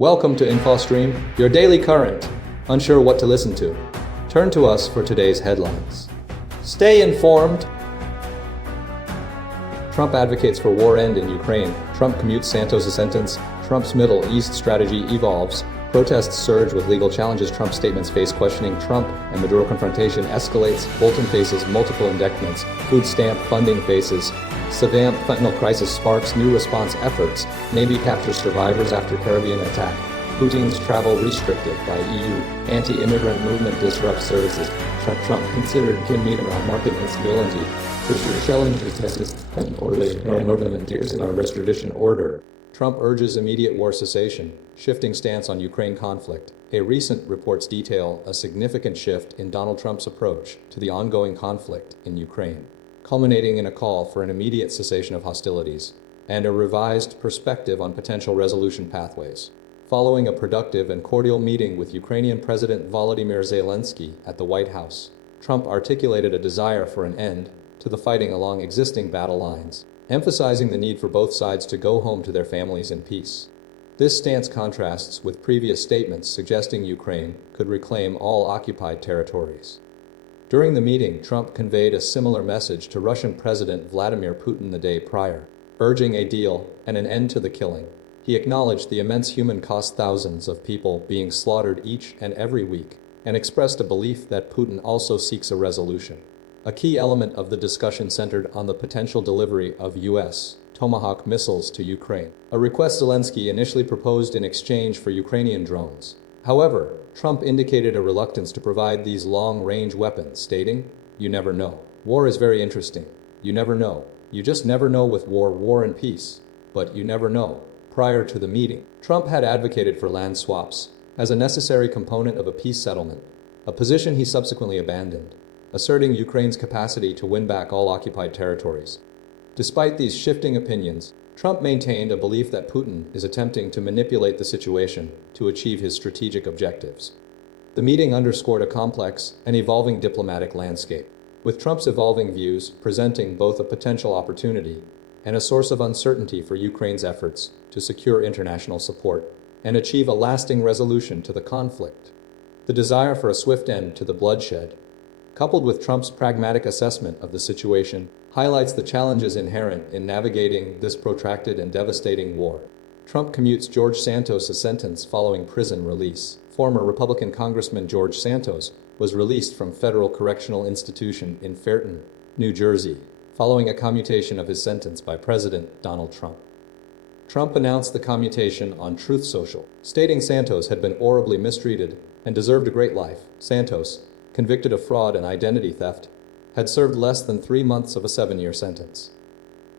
Welcome to InfoStream, your daily current. Unsure what to listen to? Turn to us for today's headlines. Stay informed. Trump advocates for war end in Ukraine. Trump commutes Santos' sentence. Trump's Middle East strategy evolves. Protests surge with legal challenges. Trump's statements face questioning. Trump and Maduro confrontation escalates. Bolton faces multiple indictments. Food stamp funding faces severe fentanyl crisis sparks new response efforts. Navy captures survivors after Caribbean attack. Putin's travel restricted by EU. Anti-immigrant movement disrupts services. Trump considered Kim around market instability. Fisher challenges Texas and orderly northern tiers in our extradition order. Trump urges immediate war cessation, shifting stance on Ukraine conflict. A recent reports detail a significant shift in Donald Trump's approach to the ongoing conflict in Ukraine, culminating in a call for an immediate cessation of hostilities and a revised perspective on potential resolution pathways. Following a productive and cordial meeting with Ukrainian President Volodymyr Zelensky at the White House, Trump articulated a desire for an end to the fighting along existing battle lines, emphasizing the need for both sides to go home to their families in peace. This stance contrasts with previous statements suggesting Ukraine could reclaim all occupied territories. During the meeting, Trump conveyed a similar message to Russian President Vladimir Putin the day prior, urging a deal and an end to the killing. He acknowledged the immense human cost, thousands of people being slaughtered each and every week, and expressed a belief that Putin also seeks a resolution. A key element of the discussion centered on the potential delivery of U.S. Tomahawk missiles to Ukraine, a request Zelensky initially proposed in exchange for Ukrainian drones. However, Trump indicated a reluctance to provide these long-range weapons, stating, "You never know. War is very interesting. You never know. You just never know with war and peace. But you never know." Prior to the meeting, Trump had advocated for land swaps as a necessary component of a peace settlement, a position he subsequently abandoned, asserting Ukraine's capacity to win back all occupied territories. Despite these shifting opinions, Trump maintained a belief that Putin is attempting to manipulate the situation to achieve his strategic objectives. The meeting underscored a complex and evolving diplomatic landscape, with Trump's evolving views presenting both a potential opportunity and a source of uncertainty for Ukraine's efforts to secure international support and achieve a lasting resolution to the conflict. The desire for a swift end to the bloodshed, coupled with Trump's pragmatic assessment of the situation, highlights the challenges inherent in navigating this protracted and devastating war. Trump commutes George Santos' sentence following prison release. Former Republican Congressman George Santos was released from federal correctional institution in Fentanyl, New Jersey, following a commutation of his sentence by President Donald Trump. Trump announced the commutation on Truth Social, stating Santos had been horribly mistreated and deserved a great life. Santos, convicted of fraud and identity theft, had served less than 3 months of a 7-year sentence.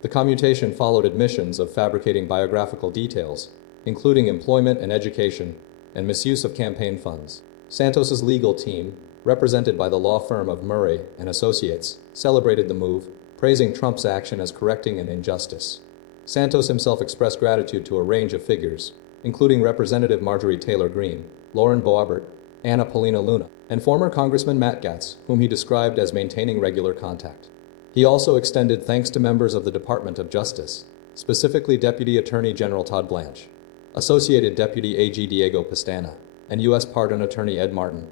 The commutation followed admissions of fabricating biographical details, including employment and education, and misuse of campaign funds. Santos's legal team, represented by the law firm of Murray and Associates, celebrated the move, praising Trump's action as correcting an injustice. Santos himself expressed gratitude to a range of figures, including Representative Marjorie Taylor Greene, Lauren Boebert, Anna Paulina Luna, and former Congressman Matt Gaetz, whom he described as maintaining regular contact. He also extended thanks to members of the Department of Justice, specifically Deputy Attorney General Todd Blanche, Associated Deputy AG Diego Pestana, and U.S. Pardon Attorney Ed Martin.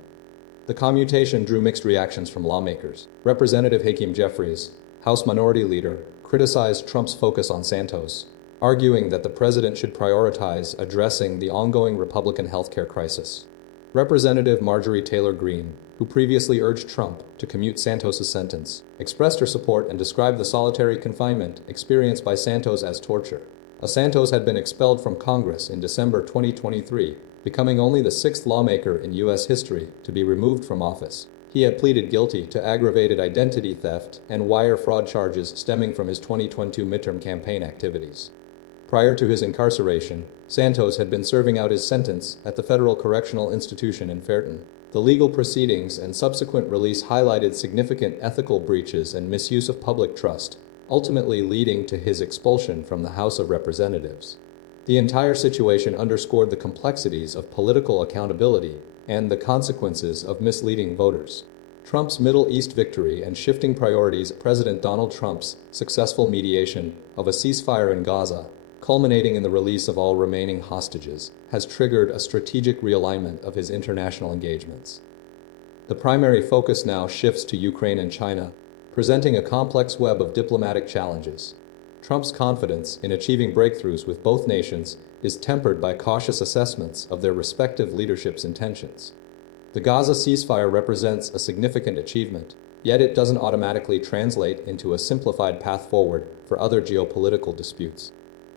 The commutation drew mixed reactions from lawmakers. Representative Hakeem Jeffries, House Minority Leader, criticized Trump's focus on Santos, arguing that the president should prioritize addressing the ongoing Republican healthcare crisis. Representative Marjorie Taylor Greene, who previously urged Trump to commute Santos' sentence, expressed her support and described the solitary confinement experienced by Santos as torture. Santos had been expelled from Congress in December 2023, becoming only the 6th lawmaker in U.S. history to be removed from office. He had pleaded guilty to aggravated identity theft and wire fraud charges stemming from his 2022 midterm campaign activities. Prior to his incarceration, Santos had been serving out his sentence at the Federal Correctional Institution in Fentanyl. The legal proceedings and subsequent release highlighted significant ethical breaches and misuse of public trust, ultimately leading to his expulsion from the House of Representatives. The entire situation underscored the complexities of political accountability and the consequences of misleading voters. Trump's Middle East victory and shifting priorities. President Donald Trump's successful mediation of a ceasefire in Gaza culminating in the release of all remaining hostages, has triggered a strategic realignment of his international engagements. The primary focus now shifts to Ukraine and China, presenting a complex web of diplomatic challenges. Trump's confidence in achieving breakthroughs with both nations is tempered by cautious assessments of their respective leadership's intentions. The Gaza ceasefire represents a significant achievement, yet it doesn't automatically translate into a simplified path forward for other geopolitical disputes.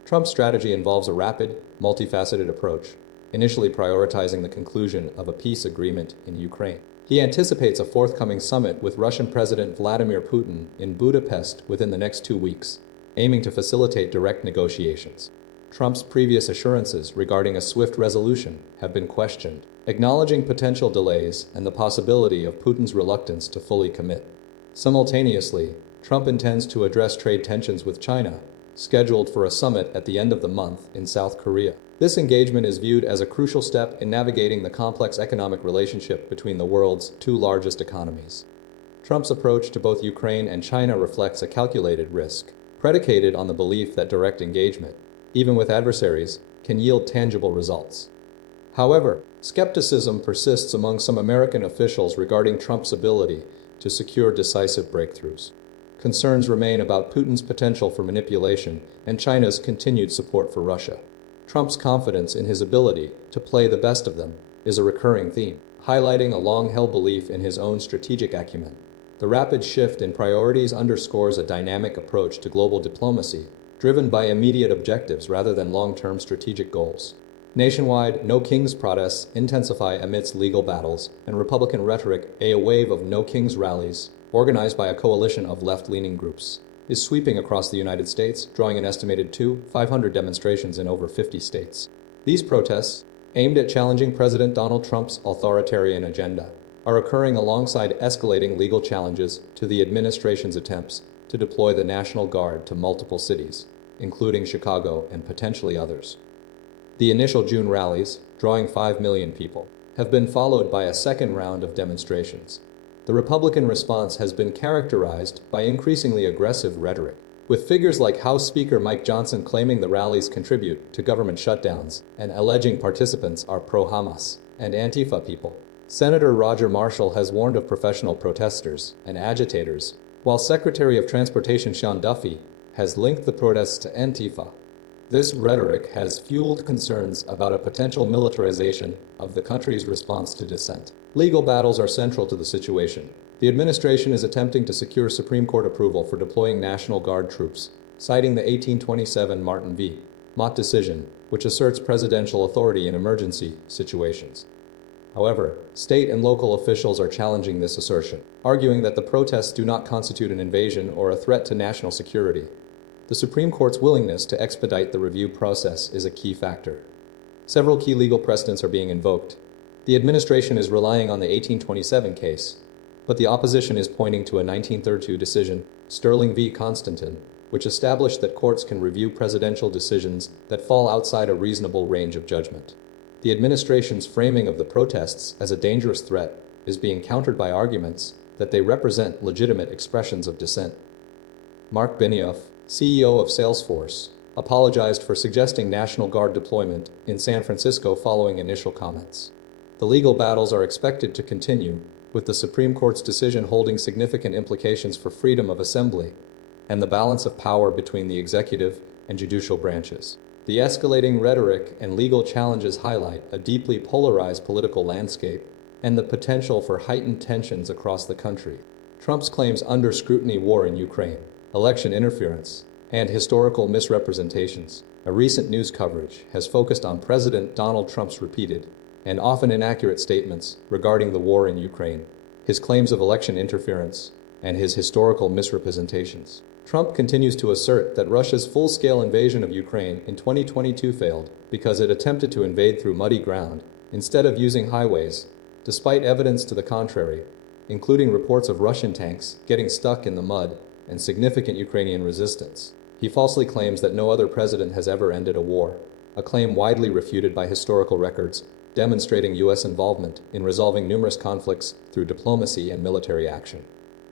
Trump's strategy involves a rapid, multifaceted approach, initially prioritizing the conclusion of a peace agreement in Ukraine. He anticipates a forthcoming summit with Russian President Vladimir Putin in Budapest within the next 2 weeks, aiming to facilitate direct negotiations. Trump's previous assurances regarding a swift resolution have been questioned, acknowledging potential delays and the possibility of Putin's reluctance to fully commit. Simultaneously, Trump intends to address trade tensions with China, scheduled for a summit at the end of the month in South Korea. This engagement is viewed as a crucial step in navigating the complex economic relationship between the world's two largest economies. Trump's approach to both Ukraine and China reflects a calculated risk, predicated on the belief that direct engagement, even with adversaries, can yield tangible results. However, skepticism persists among some American officials regarding Trump's ability to secure decisive breakthroughs. Concerns remain about Putin's potential for manipulation and China's continued support for Russia. Trump's confidence in his ability to play the best of them is a recurring theme, highlighting a long-held belief in his own strategic acumen. The rapid shift in priorities underscores a dynamic approach to global diplomacy, driven by immediate objectives rather than long-term strategic goals. Nationwide, No Kings protests intensify amidst legal battles and Republican rhetoric. A wave of No Kings rallies, organized by a coalition of left-leaning groups, is sweeping across the United States, drawing an estimated 500 demonstrations in over 50 states. These protests, aimed at challenging President Donald Trump's authoritarian agenda, are occurring alongside escalating legal challenges to the administration's attempts to deploy the National Guard to multiple cities, including Chicago and potentially others. The initial June rallies, drawing 5 million people, have been followed by a second round of demonstrations. The Republican response has been characterized by increasingly aggressive rhetoric, with figures like House Speaker Mike Johnson claiming the rallies contribute to government shutdowns and alleging participants are pro-Hamas and Antifa people. Senator Roger Marshall has warned of professional protesters and agitators, while Secretary of Transportation Sean Duffy has linked the protests to Antifa. This rhetoric has fueled concerns about a potential militarization of the country's response to dissent. Legal battles are central to the situation. The administration is attempting to secure Supreme Court approval for deploying National Guard troops, citing the 1827 Martin v. Mott decision, which asserts presidential authority in emergency situations. However, state and local officials are challenging this assertion, arguing that the protests do not constitute an invasion or a threat to national security. The Supreme Court's willingness to expedite the review process is a key factor. Several key legal precedents are being invoked. The administration is relying on the 1827 case, but the opposition is pointing to a 1932 decision, Sterling v. Constantin, which established that courts can review presidential decisions that fall outside a reasonable range of judgment. The administration's framing of the protests as a dangerous threat is being countered by arguments that they represent legitimate expressions of dissent. Mark Benioff, CEO of Salesforce, apologized for suggesting National Guard deployment in San Francisco following initial comments. The legal battles are expected to continue, with the Supreme Court's decision holding significant implications for freedom of assembly and the balance of power between the executive and judicial branches. The escalating rhetoric and legal challenges highlight a deeply polarized political landscape and the potential for heightened tensions across the country. Trump's claims under scrutiny war in Ukraine, election interference, and historical misrepresentations. A recent news coverage has focused on President Donald Trump's repeated and often inaccurate statements regarding the war in Ukraine, his claims of election interference, and his historical misrepresentations. Trump continues to assert that Russia's full-scale invasion of Ukraine in 2022 failed because it attempted to invade through muddy ground instead of using highways, despite evidence to the contrary, including reports of Russian tanks getting stuck in the mud and significant Ukrainian resistance. He falsely claims that no other president has ever ended a war, a claim widely refuted by historical records, demonstrating U.S. involvement in resolving numerous conflicts through diplomacy and military action.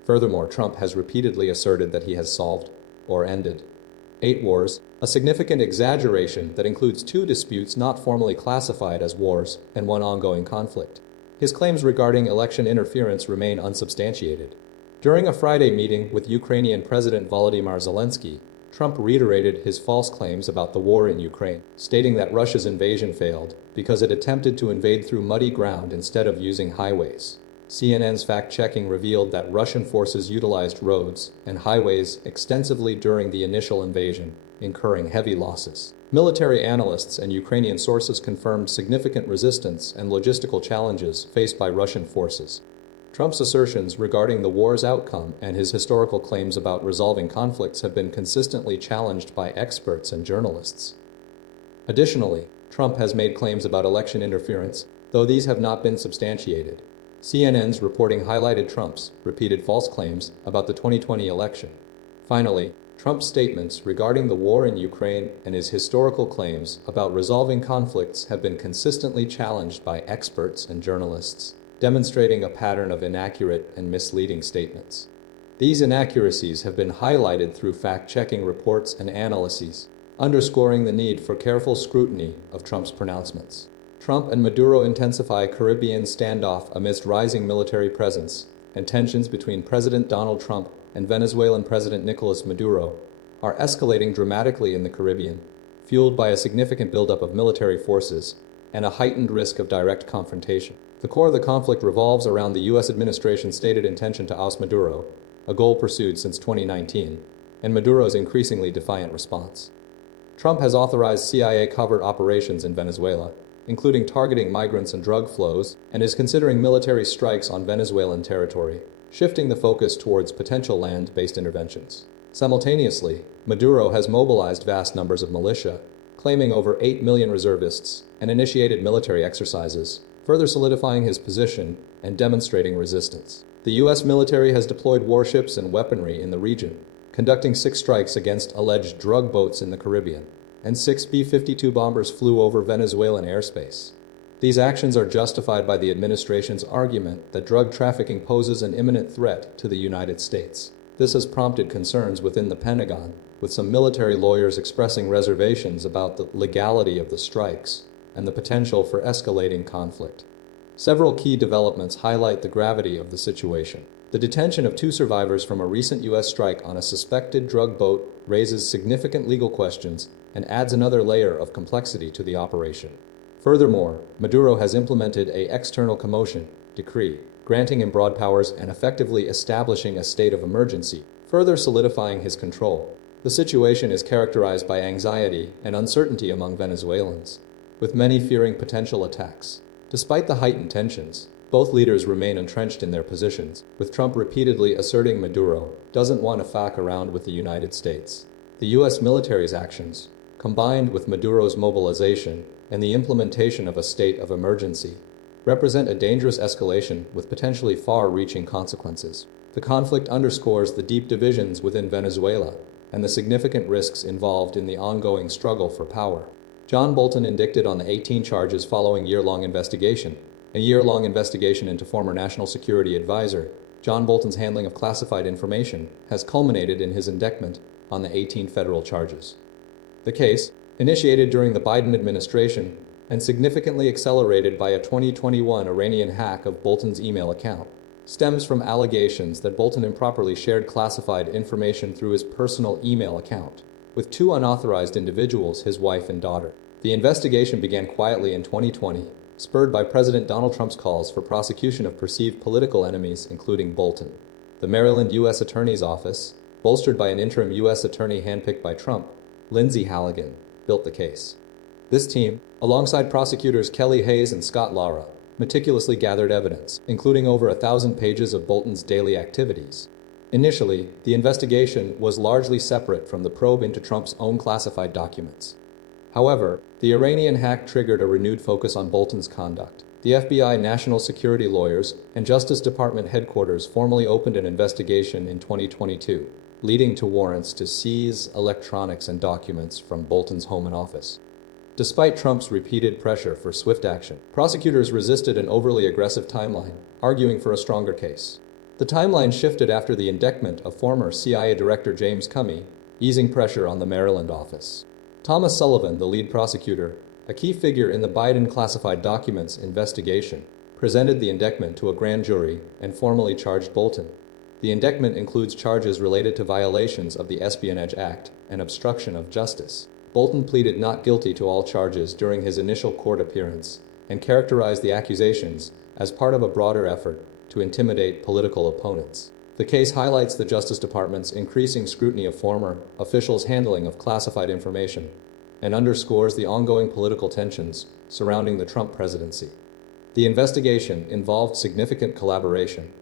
Furthermore, Trump has repeatedly asserted that he has solved or ended 8 wars, a significant exaggeration that includes 2 disputes not formally classified as wars and 1 ongoing conflict. His claims regarding election interference remain unsubstantiated. During a Friday meeting with Ukrainian President Volodymyr Zelensky, Trump reiterated his false claims about the war in Ukraine, stating that Russia's invasion failed because it attempted to invade through muddy ground instead of using highways. CNN's fact-checking revealed that Russian forces utilized roads and highways extensively during the initial invasion, incurring heavy losses. Military analysts and Ukrainian sources confirmed significant resistance and logistical challenges faced by Russian forces. Trump's assertions regarding the war's outcome and his historical claims about resolving conflicts have been consistently challenged by experts and journalists. Additionally, Trump has made claims about election interference, though these have not been substantiated. CNN's reporting highlighted Trump's repeated false claims about the 2020 election. Finally, Trump's statements regarding the war in Ukraine and his historical claims about resolving conflicts have been consistently challenged by experts and journalists, demonstrating a pattern of inaccurate and misleading statements. These inaccuracies have been highlighted through fact-checking reports and analyses, underscoring the need for careful scrutiny of Trump's pronouncements. Trump and Maduro intensify Caribbean standoff amidst rising military presence, and tensions between President Donald Trump and Venezuelan President Nicolas Maduro are escalating dramatically in the Caribbean, fueled by a significant buildup of military forces and a heightened risk of direct confrontation. The core of the conflict revolves around the U.S. administration's stated intention to oust Maduro, a goal pursued since 2019, and Maduro's increasingly defiant response. Trump has authorized CIA covert operations in Venezuela, including targeting migrants and drug flows, and is considering military strikes on Venezuelan territory, shifting the focus towards potential land-based interventions. Simultaneously, Maduro has mobilized vast numbers of militia, claiming over 8 million reservists, and initiated military exercises, further solidifying his position and demonstrating resistance. The U.S. military has deployed warships and weaponry in the region, conducting 6 strikes against alleged drug boats in the Caribbean, and 6 B-52 bombers flew over Venezuelan airspace. These actions are justified by the administration's argument that drug trafficking poses an imminent threat to the United States. This has prompted concerns within the Pentagon, with some military lawyers expressing reservations about the legality of the strikes and the potential for escalating conflict. Several key developments highlight the gravity of the situation. The detention of 2 survivors from a recent U.S. strike on a suspected drug boat raises significant legal questions and adds another layer of complexity to the operation. Furthermore, Maduro has implemented an external commotion decree, granting him broad powers and effectively establishing a state of emergency, further solidifying his control. The situation is characterized by anxiety and uncertainty among Venezuelans, with many fearing potential attacks. Despite the heightened tensions, both leaders remain entrenched in their positions, with Trump repeatedly asserting Maduro doesn't want to fuck around with the United States. The U.S. military's actions, combined with Maduro's mobilization and the implementation of a state of emergency, represent a dangerous escalation with potentially far-reaching consequences. The conflict underscores the deep divisions within Venezuela and the significant risks involved in the ongoing struggle for power. John Bolton indicted on the 18 charges following a year-long investigation into former National Security Advisor John Bolton's handling of classified information has culminated in his indictment on the 18 federal charges. The case, initiated during the Biden administration and significantly accelerated by a 2021 Iranian hack of Bolton's email account, stems from allegations that Bolton improperly shared classified information through his personal email account with 2 unauthorized individuals, his wife and daughter. The investigation began quietly in 2020, spurred by President Donald Trump's calls for prosecution of perceived political enemies, including Bolton. The Maryland U.S. Attorney's Office, bolstered by an interim U.S. attorney handpicked by Trump, Lindsay Halligan, built the case. This team, alongside prosecutors Kelly Hayes and Scott Lara, meticulously gathered evidence, including over 1,000 pages of Bolton's daily activities. Initially, the investigation was largely separate from the probe into Trump's own classified documents. However, the Iranian hack triggered a renewed focus on Bolton's conduct. The FBI National Security Lawyers and Justice Department headquarters formally opened an investigation in 2022, leading to warrants to seize electronics and documents from Bolton's home and office. Despite Trump's repeated pressure for swift action, prosecutors resisted an overly aggressive timeline, arguing for a stronger case. The timeline shifted after the indictment of former CIA Director James Comey, easing pressure on the Maryland office. Thomas Sullivan, the lead prosecutor, a key figure in the Biden classified documents investigation, presented the indictment to a grand jury and formally charged Bolton. The indictment includes charges related to violations of the Espionage Act and obstruction of justice. Bolton pleaded not guilty to all charges during his initial court appearance and characterized the accusations as part of a broader effort to intimidate political opponents. The case highlights the Justice Department's increasing scrutiny of former officials' handling of classified information and underscores the ongoing political tensions surrounding the Trump presidency. The investigation involved significant collaboration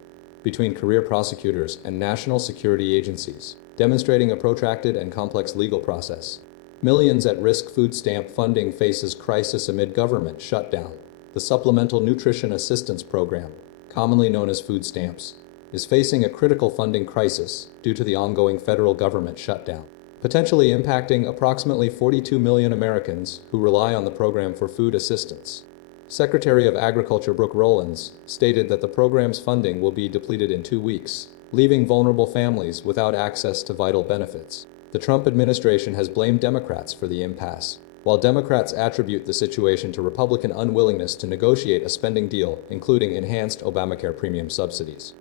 between career prosecutors and national security agencies, demonstrating a protracted and complex legal process. Millions at risk food stamp funding faces crisis amid government shutdown. The Supplemental Nutrition Assistance Program, commonly known as food stamps, is facing a critical funding crisis due to the ongoing federal government shutdown, potentially impacting approximately 42 million Americans who rely on the program for food assistance. Secretary of Agriculture Brooke Rollins stated that the program's funding will be depleted in 2 weeks, leaving vulnerable families without access to vital benefits. The Trump administration has blamed Democrats for the impasse, while Democrats attribute the situation to Republican unwillingness to negotiate a spending deal, including enhanced Obamacare premium subsidies.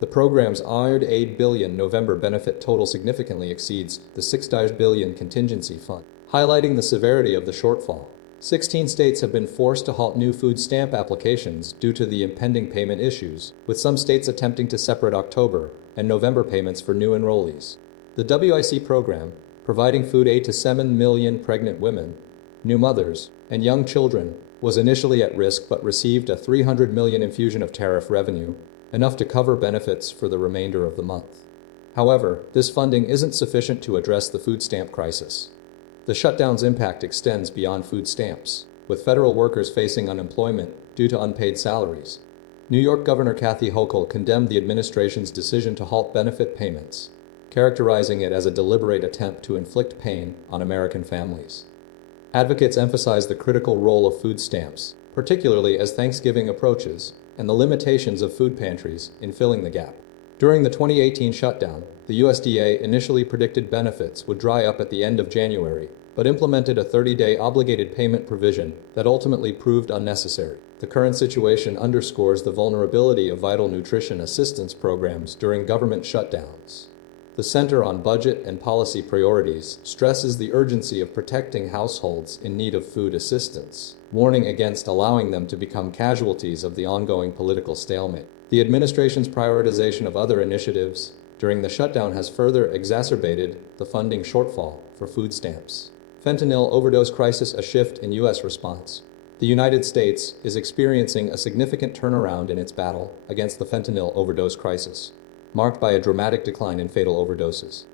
The program's $8 billion November benefit total significantly exceeds the $6 billion contingency fund, highlighting the severity of the shortfall. 16 states have been forced to halt new food stamp applications due to the impending payment issues, with some states attempting to separate October and November payments for new enrollees. The WIC program, providing food aid to 7 million pregnant women, new mothers, and young children, was initially at risk but received a $300 million infusion of tariff revenue, enough to cover benefits for the remainder of the month. However, this funding isn't sufficient to address the food stamp crisis. The shutdown's impact extends beyond food stamps, with federal workers facing unemployment due to unpaid salaries. New York Governor Kathy Hochul condemned the administration's decision to halt benefit payments, characterizing it as a deliberate attempt to inflict pain on American families. Advocates emphasize the critical role of food stamps, particularly as Thanksgiving approaches, and the limitations of food pantries in filling the gap. During the 2018 shutdown, the USDA initially predicted benefits would dry up at the end of January, but implemented a 30-day obligated payment provision that ultimately proved unnecessary. The current situation underscores the vulnerability of vital nutrition assistance programs during government shutdowns. The Center on Budget and Policy Priorities stresses the urgency of protecting households in need of food assistance, warning against allowing them to become casualties of the ongoing political stalemate. The administration's prioritization of other initiatives during the shutdown has further exacerbated the funding shortfall for food stamps. Fentanyl overdose crisis, a shift in U.S. response. The United States is experiencing a significant turnaround in its battle against the fentanyl overdose crisis, marked by a dramatic decline in fatal overdoses.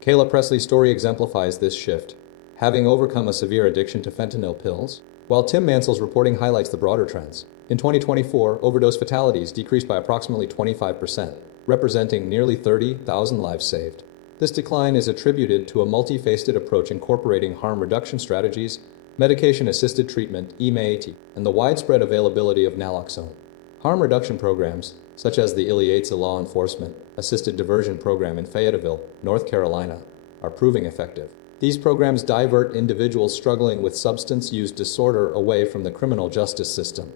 Kayla Presley's story exemplifies this shift, having overcome a severe addiction to fentanyl pills, while Tim Mansell's reporting highlights the broader trends. In 2024, overdose fatalities decreased by approximately 25%, representing nearly 30,000 lives saved. This decline is attributed to a multifaceted approach incorporating harm reduction strategies, medication-assisted treatment, EMAT, and the widespread availability of naloxone. Harm reduction programs, such as the Iliadsa Law Enforcement Assisted Diversion Program in Fayetteville, North Carolina, are proving effective. These programs divert individuals struggling with substance use disorder away from the criminal justice system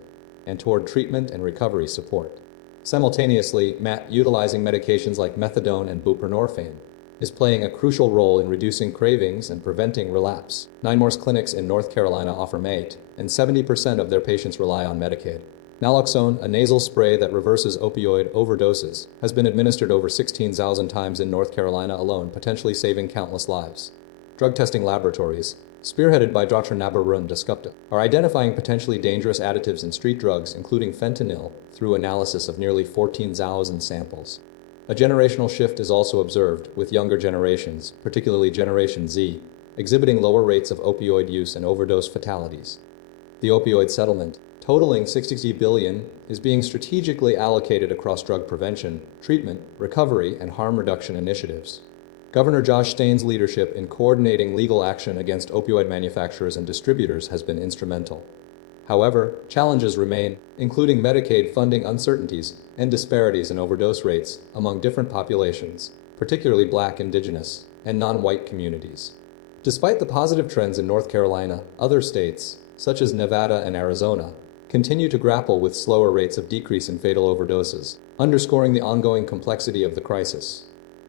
and toward treatment and recovery support. Simultaneously, MAT, utilizing medications like methadone and buprenorphine, is playing a crucial role in reducing cravings and preventing relapse. 9 more clinics in North Carolina offer MAT, and 70% of their patients rely on Medicaid. Naloxone, a nasal spray that reverses opioid overdoses, has been administered over 16,000 times in North Carolina alone, potentially saving countless lives. Drug testing laboratories, spearheaded by Dr. Nabarun Dasgupta, are identifying potentially dangerous additives in street drugs, including fentanyl, through analysis of nearly 14,000 samples. A generational shift is also observed, with younger generations, particularly Generation Z, exhibiting lower rates of opioid use and overdose fatalities. The opioid settlement, totaling $60 billion, is being strategically allocated across drug prevention, treatment, recovery, and harm reduction initiatives. Governor Josh Stein's leadership in coordinating legal action against opioid manufacturers and distributors has been instrumental. However, challenges remain, including Medicaid funding uncertainties and disparities in overdose rates among different populations, particularly Black, Indigenous, and non-white communities. Despite the positive trends in North Carolina, other states, such as Nevada and Arizona, continue to grapple with slower rates of decrease in fatal overdoses, underscoring the ongoing complexity of the crisis.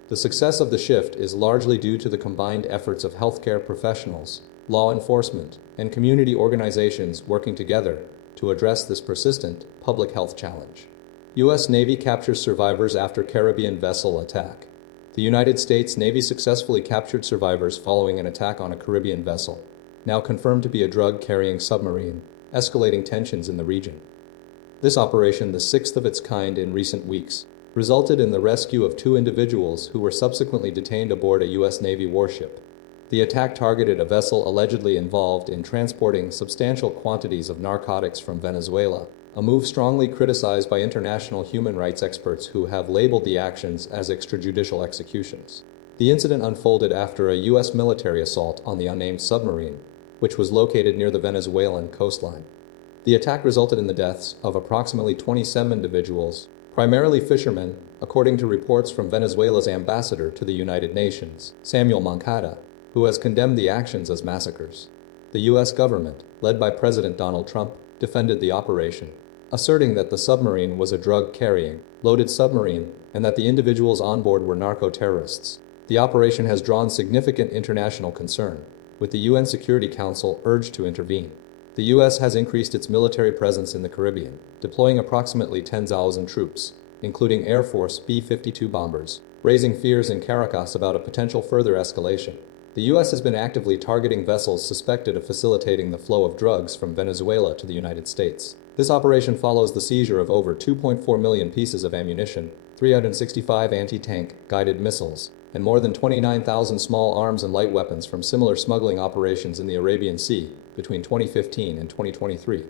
The success of the shift is largely due to the combined efforts of healthcare professionals, law enforcement, and community organizations working together to address this persistent public health challenge. U.S. Navy captures survivors after Caribbean vessel attack. The United States Navy successfully captured survivors following an attack on a Caribbean vessel, now confirmed to be a drug-carrying submarine, escalating tensions in the region. This operation, the sixth of its kind in recent weeks, resulted in the rescue of 2 individuals who were subsequently detained aboard a U.S. Navy warship. The attack targeted a vessel allegedly involved in transporting substantial quantities of narcotics from Venezuela, a move strongly criticized by international human rights experts who have labeled the actions as extrajudicial executions. The incident unfolded after a U.S. military assault on the unnamed submarine, which was located near the Venezuelan coastline. The attack resulted in the deaths of approximately 27 individuals, primarily fishermen, according to reports from Venezuela's ambassador to the United Nations, Samuel Moncada, who has condemned the actions as massacres. The U.S. government, led by President Donald Trump, defended the operation, asserting that the submarine was a drug-carrying, loaded submarine and that the individuals on board were narco-terrorists. The operation has drawn significant international concern, with the UN Security Council urged to intervene. The U.S. has increased its military presence in the Caribbean, deploying approximately 10,000 troops, including Air Force B-52 bombers, raising fears in Caracas about a potential further escalation. The U.S. has been actively targeting vessels suspected of facilitating the flow of drugs from Venezuela to the United States. This operation follows the seizure of over 2.4 million pieces of ammunition, 365 anti-tank guided missiles, and more than 29,000 small arms and light weapons from similar smuggling operations in the Arabian Sea between 2015 and 2023.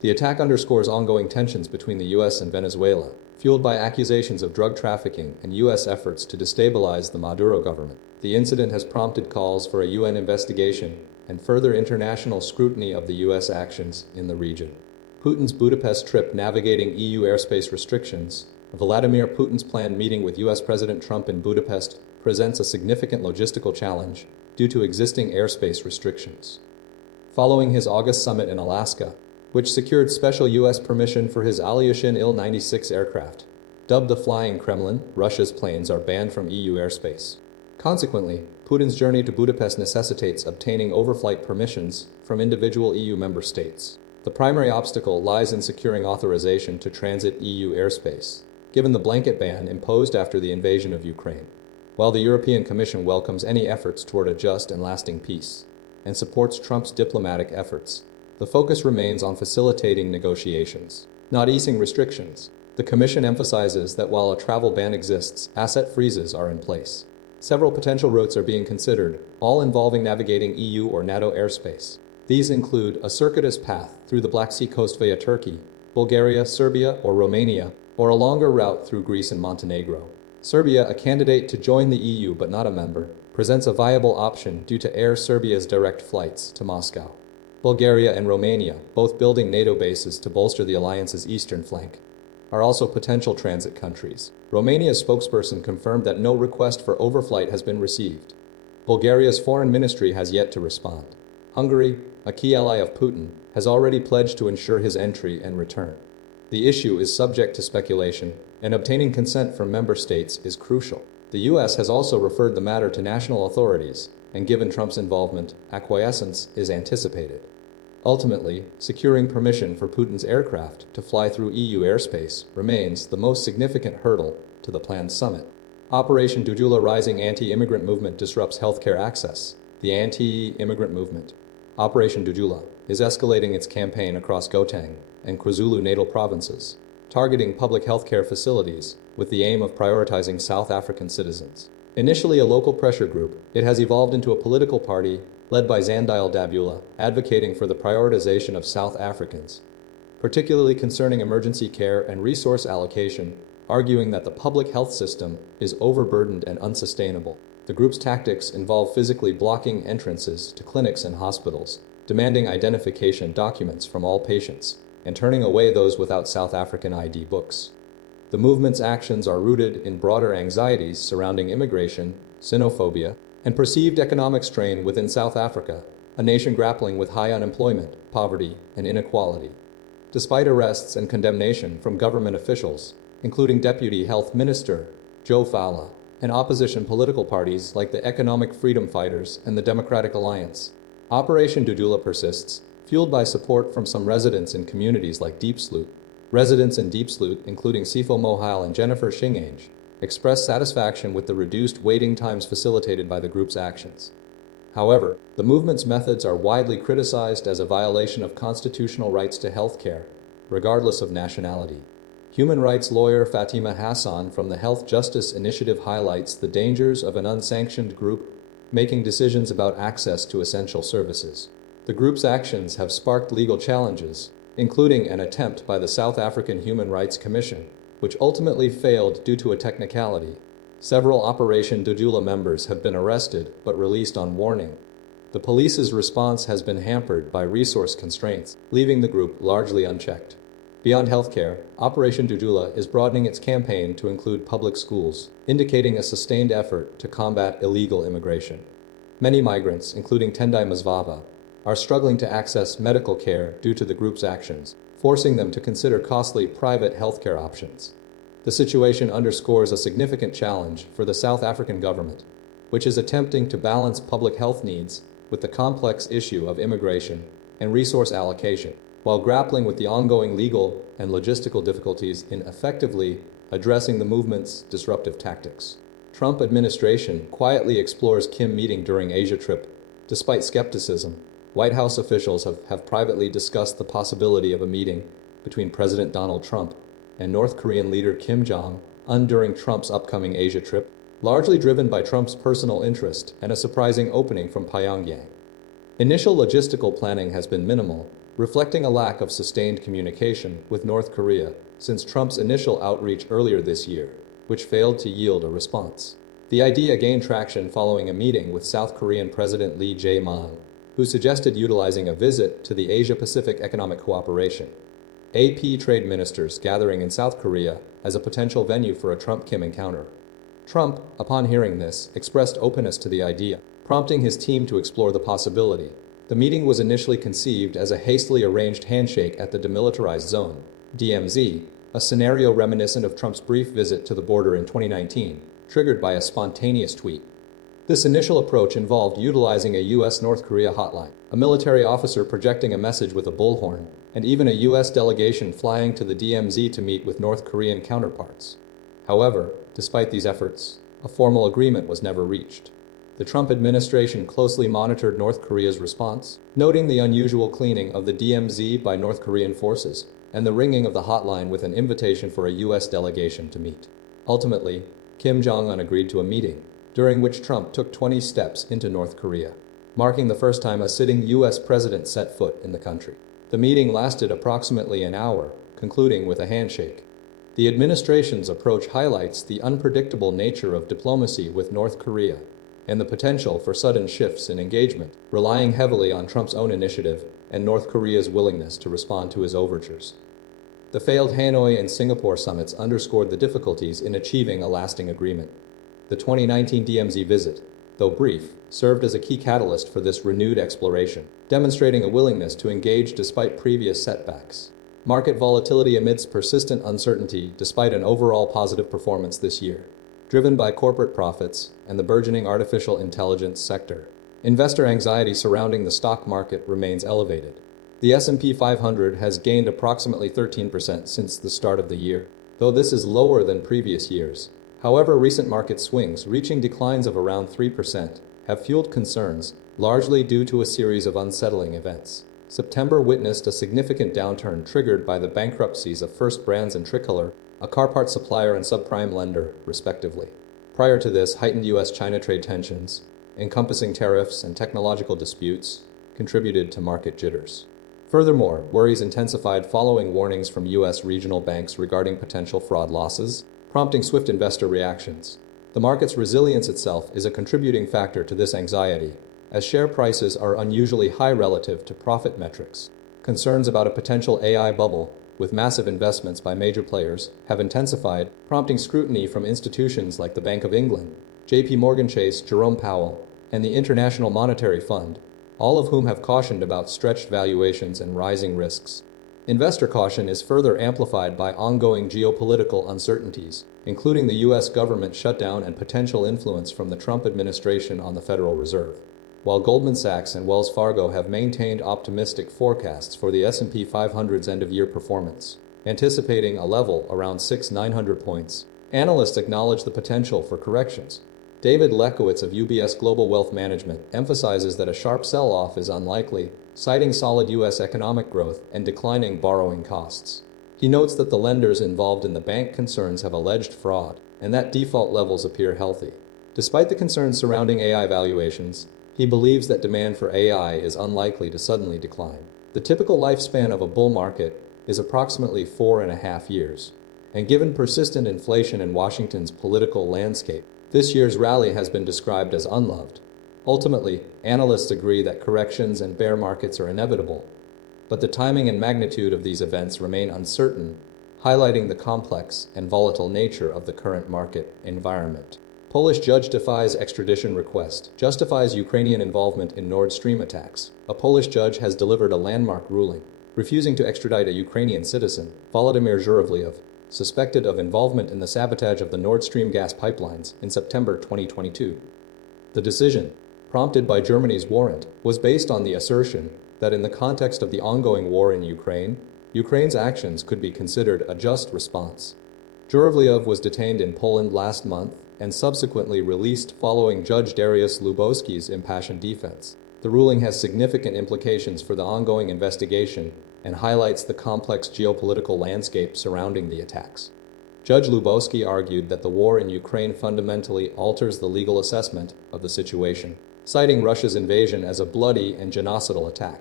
The attack underscores ongoing tensions between the U.S. and Venezuela, fueled by accusations of drug trafficking and U.S. efforts to destabilize the Maduro government. The incident has prompted calls for a UN investigation and further international scrutiny of the U.S. actions in the region. Putin's Budapest trip navigating EU airspace restrictions. Vladimir Putin's planned meeting with U.S. President Trump in Budapest presents a significant logistical challenge due to existing airspace restrictions. Following his August summit in Alaska, which secured special U.S. permission for his Ilyushin Il-96 aircraft, dubbed the Flying Kremlin, Russia's planes are banned from EU airspace. Consequently, Putin's journey to Budapest necessitates obtaining overflight permissions from individual EU member states. The primary obstacle lies in securing authorization to transit EU airspace, given the blanket ban imposed after the invasion of Ukraine. While the European Commission welcomes any efforts toward a just and lasting peace, and supports Trump's diplomatic efforts, the focus remains on facilitating negotiations, not easing restrictions. The Commission emphasizes that while a travel ban exists, asset freezes are in place. Several potential routes are being considered, all involving navigating EU or NATO airspace. These include a circuitous path through the Black Sea coast via Turkey, Bulgaria, Serbia, or Romania, or a longer route through Greece and Montenegro. Serbia, a candidate to join the EU but not a member, presents a viable option due to Air Serbia's direct flights to Moscow. Bulgaria and Romania, both building NATO bases to bolster the alliance's eastern flank, are also potential transit countries. Romania's spokesperson confirmed that no request for overflight has been received. Bulgaria's foreign ministry has yet to respond. Hungary, a key ally of Putin, has already pledged to ensure his entry and return. The issue is subject to speculation, and obtaining consent from member states is crucial. The U.S. has also referred the matter to national authorities, and given Trump's involvement, acquiescence is anticipated. Ultimately, securing permission for Putin's aircraft to fly through EU airspace remains the most significant hurdle to the planned summit. Operation Dudula rising anti-immigrant movement disrupts healthcare access. The anti-immigrant movement, Operation Dudula, is escalating its campaign across Gauteng and KwaZulu-Natal provinces, targeting public healthcare facilities with the aim of prioritizing South African citizens. Initially a local pressure group, it has evolved into a political party led by Zandile Dudula, advocating for the prioritization of South Africans, particularly concerning emergency care and resource allocation, arguing that the public health system is overburdened and unsustainable. The group's tactics involve physically blocking entrances to clinics and hospitals, demanding identification documents from all patients, and turning away those without South African ID books. The movement's actions are rooted in broader anxieties surrounding immigration, xenophobia, and perceived economic strain within South Africa, a nation grappling with high unemployment, poverty, and inequality. Despite arrests and condemnation from government officials, including Deputy Health Minister Joe Fowler, and opposition political parties like the Economic Freedom Fighters and the Democratic Alliance, Operation Dudula persists, fueled by support from some residents in communities like Diepsloot. Residents in Diepsloot, including Sifo Mohile and Jennifer Shingange, expressed satisfaction with the reduced waiting times facilitated by the group's actions. However, the movement's methods are widely criticized as a violation of constitutional rights to health care, regardless of nationality. Human rights lawyer Fatima Hassan from the Health Justice Initiative highlights the dangers of an unsanctioned group making decisions about access to essential services. The group's actions have sparked legal challenges, including an attempt by the South African Human Rights Commission, which ultimately failed due to a technicality. Several Operation Dudula members have been arrested but released on warning. The police's response has been hampered by resource constraints, leaving the group largely unchecked. Beyond healthcare, Operation Dudula is broadening its campaign to include public schools, indicating a sustained effort to combat illegal immigration. Many migrants, including Tendai Mazvava, are struggling to access medical care due to the group's actions, forcing them to consider costly private healthcare options. The situation underscores a significant challenge for the South African government, which is attempting to balance public health needs with the complex issue of immigration and resource allocation, while grappling with the ongoing legal and logistical difficulties in effectively addressing the movement's disruptive tactics. Trump administration quietly explores Kim meeting during Asia trip. Despite skepticism, White House officials have privately discussed the possibility of a meeting between President Donald Trump and North Korean leader Kim Jong-un during Trump's upcoming Asia trip, largely driven by Trump's personal interest and a surprising opening from Pyongyang. Initial logistical planning has been minimal, reflecting a lack of sustained communication with North Korea since Trump's initial outreach earlier this year, which failed to yield a response. The idea gained traction following a meeting with South Korean President Lee Jae-myung, who suggested utilizing a visit to the Asia-Pacific Economic Cooperation AP trade ministers gathering in South Korea as a potential venue for a Trump-Kim encounter. Trump, upon hearing this, expressed openness to the idea, prompting his team to explore the possibility. The meeting was initially conceived as a hastily arranged handshake at the Demilitarized Zone, DMZ, a scenario reminiscent of Trump's brief visit to the border in 2019, triggered by a spontaneous tweet. This initial approach involved utilizing a U.S.-North Korea hotline, a military officer projecting a message with a bullhorn, and even a U.S. delegation flying to the DMZ to meet with North Korean counterparts. However, despite these efforts, a formal agreement was never reached. The Trump administration closely monitored North Korea's response, noting the unusual cleaning of the DMZ by North Korean forces and the ringing of the hotline with an invitation for a U.S. delegation to meet. Ultimately, Kim Jong-un agreed to a meeting, during which Trump took 20 steps into North Korea, marking the first time a sitting U.S. president set foot in the country. The meeting lasted approximately an hour, concluding with a handshake. The administration's approach highlights the unpredictable nature of diplomacy with North Korea and the potential for sudden shifts in engagement, relying heavily on Trump's own initiative and North Korea's willingness to respond to his overtures. The failed Hanoi and Singapore summits underscored the difficulties in achieving a lasting agreement. The 2019 DMZ visit, though brief, served as a key catalyst for this renewed exploration, demonstrating a willingness to engage despite previous setbacks. Market volatility amidst persistent uncertainty despite an overall positive performance this year, driven by corporate profits and the burgeoning artificial intelligence sector. Investor anxiety surrounding the stock market remains elevated. The S&P 500 has gained approximately 13% since the start of the year, though this is lower than previous years. However, recent market swings, reaching declines of around 3%, have fueled concerns, largely due to a series of unsettling events. September witnessed a significant downturn triggered by the bankruptcies of First Brands and Tricolor, a car part supplier and subprime lender, respectively. Prior to this, heightened U.S.-China trade tensions, encompassing tariffs and technological disputes, contributed to market jitters. Furthermore, worries intensified following warnings from U.S. regional banks regarding potential fraud losses, prompting swift investor reactions. The market's resilience itself is a contributing factor to this anxiety, as share prices are unusually high relative to profit metrics. Concerns about a potential AI bubble, with massive investments by major players, have intensified, prompting scrutiny from institutions like the Bank of England, J.P. Morgan Chase, Jerome Powell, and the International Monetary Fund, all of whom have cautioned about stretched valuations and rising risks. Investor caution is further amplified by ongoing geopolitical uncertainties, including the U.S. government shutdown and potential influence from the Trump administration on the Federal Reserve. While Goldman Sachs and Wells Fargo have maintained optimistic forecasts for the S&P 500's end-of-year performance, anticipating a level around 6,900 points, analysts acknowledge the potential for corrections. David Lekowitz of UBS Global Wealth Management emphasizes that a sharp sell-off is unlikely, citing solid U.S. economic growth and declining borrowing costs. He notes that the lenders involved in the bank concerns have alleged fraud, and that default levels appear healthy. Despite the concerns surrounding AI valuations, he believes that demand for AI is unlikely to suddenly decline. The typical lifespan of a bull market is approximately 4.5 years, and given persistent inflation in Washington's political landscape, this year's rally has been described as unloved. Ultimately, analysts agree that corrections and bear markets are inevitable, but the timing and magnitude of these events remain uncertain, highlighting the complex and volatile nature of the current market environment. Polish judge defies extradition request, justifies Ukrainian involvement in Nord Stream attacks. A Polish judge has delivered a landmark ruling, refusing to extradite a Ukrainian citizen, Volodymyr Zhuravlyev, suspected of involvement in the sabotage of the Nord Stream gas pipelines in September 2022. The decision, prompted by Germany's warrant, was based on the assertion that in the context of the ongoing war in Ukraine, Ukraine's actions could be considered a just response. Zhuravlyev was detained in Poland last month and subsequently released following Judge Dariusz Lubowski's impassioned defense. The ruling has significant implications for the ongoing investigation and highlights the complex geopolitical landscape surrounding the attacks. Judge Lubowski argued that the war in Ukraine fundamentally alters the legal assessment of the situation, citing Russia's invasion as a bloody and genocidal attack.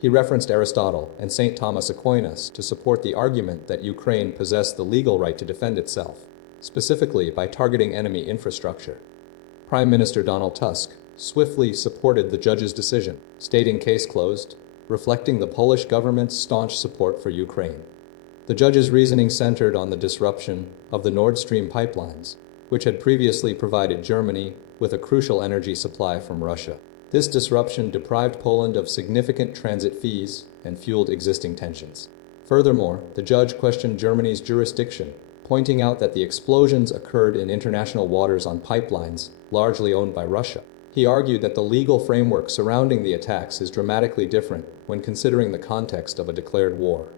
He referenced Aristotle and St. Thomas Aquinas to support the argument that Ukraine possessed the legal right to defend itself, specifically by targeting enemy infrastructure. Prime Minister Donald Tusk swiftly supported the judge's decision, stating case closed, reflecting the Polish government's staunch support for Ukraine. The judge's reasoning centered on the disruption of the Nord Stream pipelines, which had previously provided Germany with a crucial energy supply from Russia. This disruption deprived Poland of significant transit fees and fueled existing tensions. Furthermore, the judge questioned Germany's jurisdiction, pointing out that the explosions occurred in international waters on pipelines largely owned by Russia. He argued that the legal framework surrounding the attacks is dramatically different when considering the context of a declared war.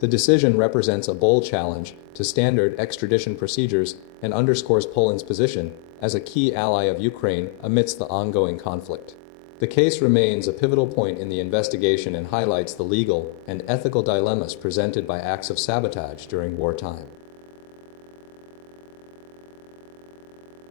The decision represents a bold challenge to standard extradition procedures and underscores Poland's position as a key ally of Ukraine amidst the ongoing conflict. The case remains a pivotal point in the investigation and highlights the legal and ethical dilemmas presented by acts of sabotage during wartime.